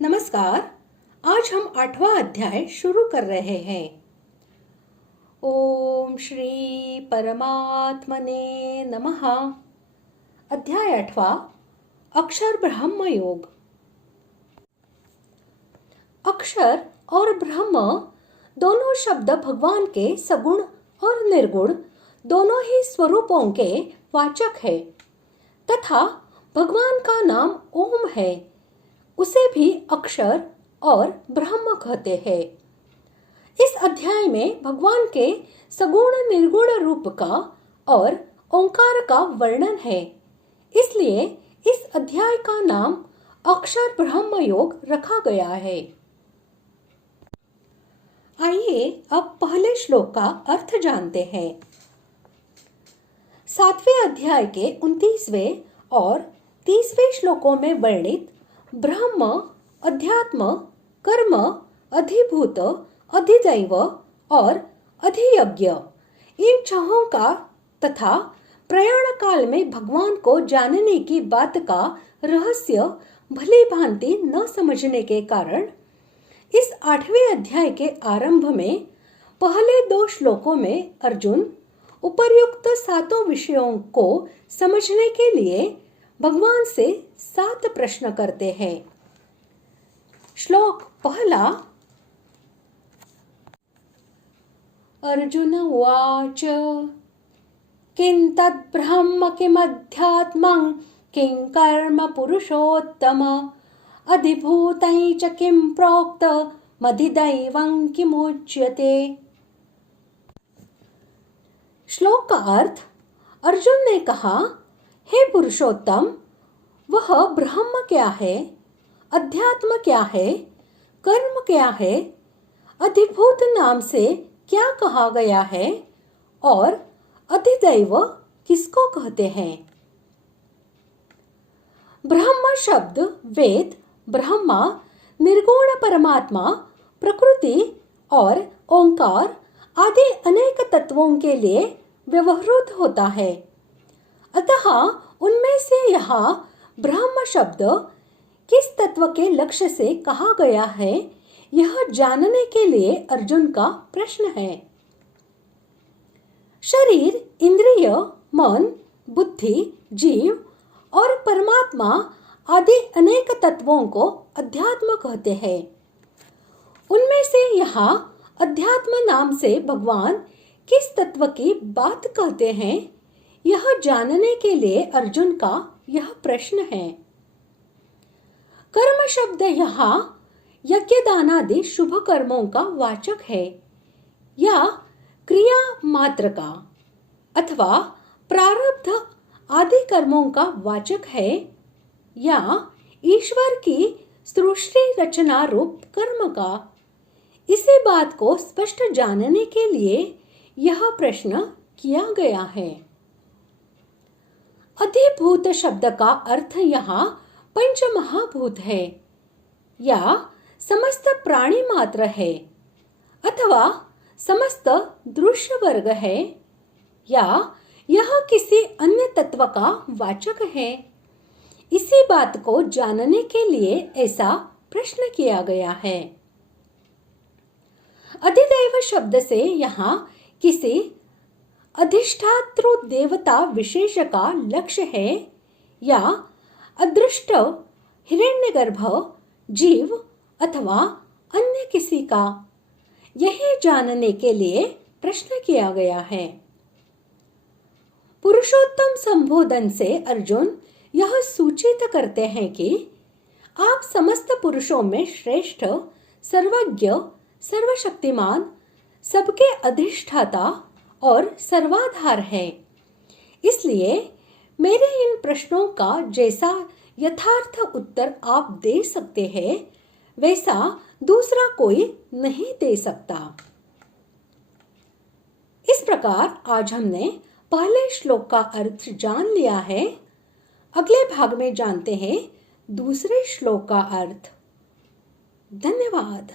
नमस्कार। आज हम 8वां अध्याय शुरू कर रहे हैं। ओम श्री परमात्मने नमः। अध्याय 8वां, अक्षर ब्रह्म योग। अक्षर और ब्रह्म दोनों शब्द भगवान के सगुण और निर्गुण दोनों ही स्वरूपों के वाचक है तथा भगवान का नाम ओम है, उसे भी अक्षर और ब्रह्म कहते हैं। इस अध्याय में भगवान के सगुण निर्गुण रूप का और ओंकार का वर्णन है, इसलिए इस अध्याय का नाम अक्षर ब्रह्म योग रखा गया है। आइए अब पहले श्लोक का अर्थ जानते हैं। 7वें अध्याय के 29वें और 30वें श्लोकों में वर्णित ब्रह्म, अध्यात्म, कर्म, अधिभूत, अधिदैव और अधियज्ञ इन छहों का तथा प्रयाण काल में भगवान को जानने की बात का रहस्य भली भांति न समझने के कारण इस 8वें अध्याय के आरंभ में पहले 2 श्लोकों में अर्जुन उपर्युक्त 7 विषयों को समझने के लिए भगवान से 7 प्रश्न करते हैं। श्लोक पहला। अर्जुन उवाच किं तत् ब्रह्म किमध्यात्मं किं कर्म पुरुषोत्तम अधिभूतं च किं प्रोक्त मधिदैवं किमुच्यते। श्लोक का अर्थ। अर्जुन ने कहा, हे पुरुषोत्तम, वह ब्रह्म क्या है, अध्यात्म क्या है, कर्म क्या है, अधिभूत नाम से क्या कहा गया है और अधिदैव किसको कहते हैं। ब्रह्म शब्द वेद, ब्रह्मा, निर्गुण परमात्मा, प्रकृति और ओंकार आदि अनेक तत्वों के लिए व्यवहृत होता है। अतः उनमें से यहाँ ब्रह्म शब्द किस तत्व के लक्ष्य से कहा गया है, यह जानने के लिए अर्जुन का प्रश्न है। शरीर, इंद्रिय, मन, बुद्धि, जीव और परमात्मा आदि अनेक तत्वों को अध्यात्म कहते हैं। उनमें से यहाँ अध्यात्म नाम से भगवान किस तत्व की बात कहते हैं, यह जानने के लिए अर्जुन का यह प्रश्न है। कर्म शब्द यहाँ यज्ञदान आदि शुभ कर्मों का वाचक है या क्रिया मात्र का अथवा प्रारब्ध आदि कर्मों का वाचक है या ईश्वर की सृष्टि रचना रूप कर्म का। इसी बात को स्पष्ट जानने के लिए यह प्रश्न किया गया है। अधिभूत शब्द का अर्थ यहाँ पंच महाभूत है या समस्त प्राणी मात्र है अथवा समस्त दृश्य वर्ग है या यह किसी अन्य तत्व का वाचक है। इसी बात को जानने के लिए ऐसा प्रश्न किया गया है। अधिदैव शब्द से यहाँ किसी अधिष्ठातृ देवता विशेष का लक्ष्य है या अदृष्ट हिरण्यगर्भ जीव अथवा अन्य किसी का, यही जानने के लिए प्रश्न किया गया है। पुरुषोत्तम संबोधन से अर्जुन यह सूचित करते हैं कि आप समस्त पुरुषों में श्रेष्ठ, सर्वज्ञ, सर्वशक्तिमान, सबके अधिष्ठाता और सर्वाधार है। इसलिए मेरे इन प्रश्नों का जैसा यथार्थ उत्तर आप दे सकते हैं, वैसा दूसरा कोई नहीं दे सकता। इस प्रकार आज हमने पहले श्लोक का अर्थ जान लिया है। अगले भाग में जानते हैं दूसरे श्लोक का अर्थ। धन्यवाद।